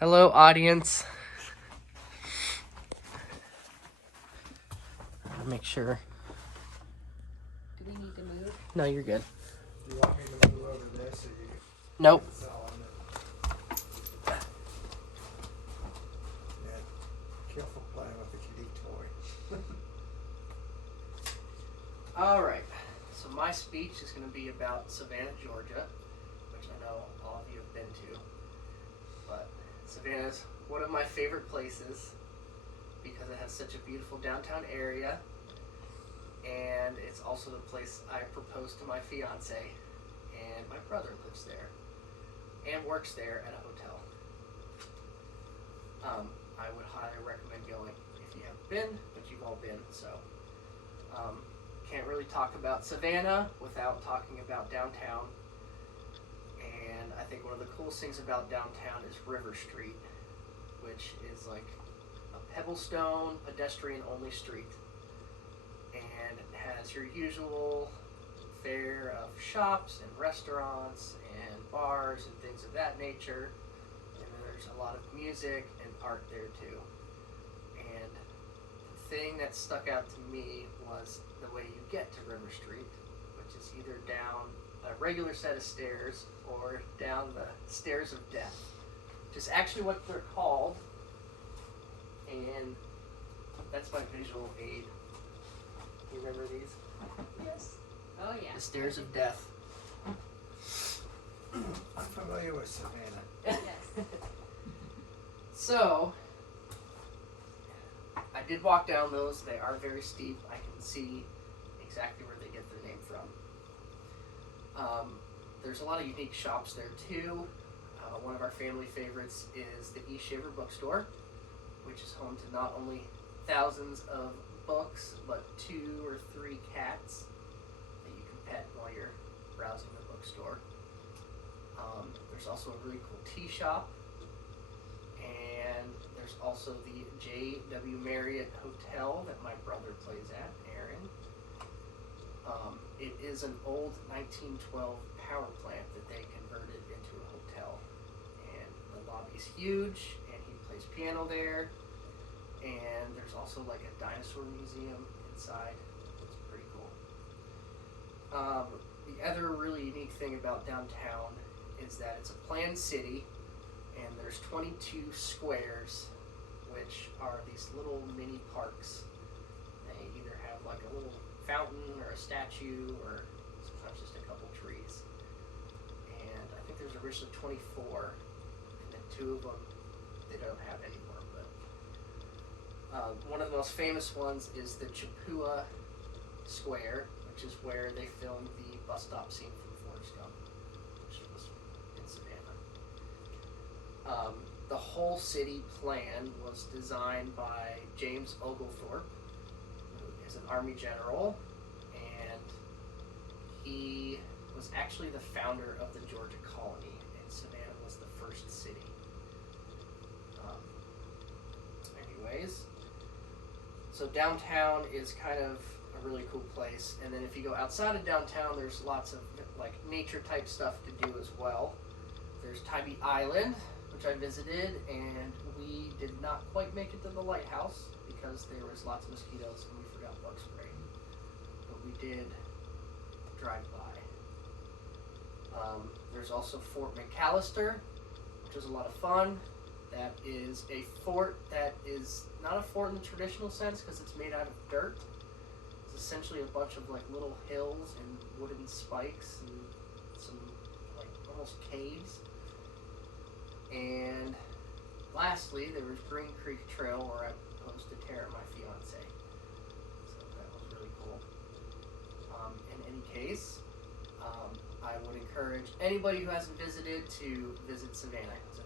Hello, audience. Make sure. Do we need to move? No, you're good. You want me to move over this so you Nope. can sell on it? Yeah. Careful playing with the kitty toy. All right. So my speech is going to be about Savannah, Georgia, which I know all of you have been to. But Savannah is one of my favorite places because it has such a beautiful downtown area, and it's also the place I proposed to my fiance, and my brother lives there and works there at a hotel. I would highly recommend going if you haven't been, but you've all been, so can't really talk about Savannah without talking about downtown. And I think one of the coolest things about downtown is River Street, which is like a pebblestone, pedestrian-only street, and it has your usual fare of shops and restaurants and bars and things of that nature. And then there's a lot of music and art there too. And the thing that stuck out to me was the way you get to River Street, which is either down a regular set of stairs or down the stairs of death, which is actually what they're called. And that's my visual aid. You remember these? Yes. Oh, yeah. The stairs of death. I'm familiar with Savannah. Yes. So, I did walk down those. They are very steep. I can see exactly where they get their name from. There's a lot of unique shops there too. One of our family favorites is the E. Shaver Bookstore, which is home to not only thousands of books, but 2 or 3 cats that you can pet while you're browsing the bookstore. There's also a really cool tea shop, and there's also the J.W. Marriott Hotel that my brother plays at, Aaron. It is an old 1912 power plant that they converted into a hotel, and the lobby's huge, and he plays piano there. And there's also like a dinosaur museum inside. It's pretty cool. The other really unique thing about downtown is that it's a planned city, and there's 22 squares, which are these little mini parks. They either have like a little fountain or a statue, or sometimes just a couple trees. And I think there's originally 24, and then 2 of them they don't have anymore. One of the most famous ones is the Chapua Square, which is where they filmed the bus stop scene from Forrest Gump, which was in Savannah. The whole city plan was designed by James Oglethorpe, who is an Army general, and he was actually the founder of the Georgia colony, and Savannah was the first city. Anyways, so downtown is kind of a really cool place, and then if you go outside of downtown, there's lots of like nature type stuff to do as well. There's Tybee Island, which I visited, and we did not quite make it to the lighthouse because there was lots of mosquitoes and we forgot bug spray. But we did drive by. There's also Fort McAllister, which is a lot of fun. That is a fort that is not a fort in the traditional sense because it's made out of dirt. It's essentially a bunch of like little hills and wooden spikes and some like almost caves. And lastly, there was Green Creek Trail where I proposed to Tara, my fiance. So that was really cool. In any case, I would encourage anybody who hasn't visited to visit Savannah. It's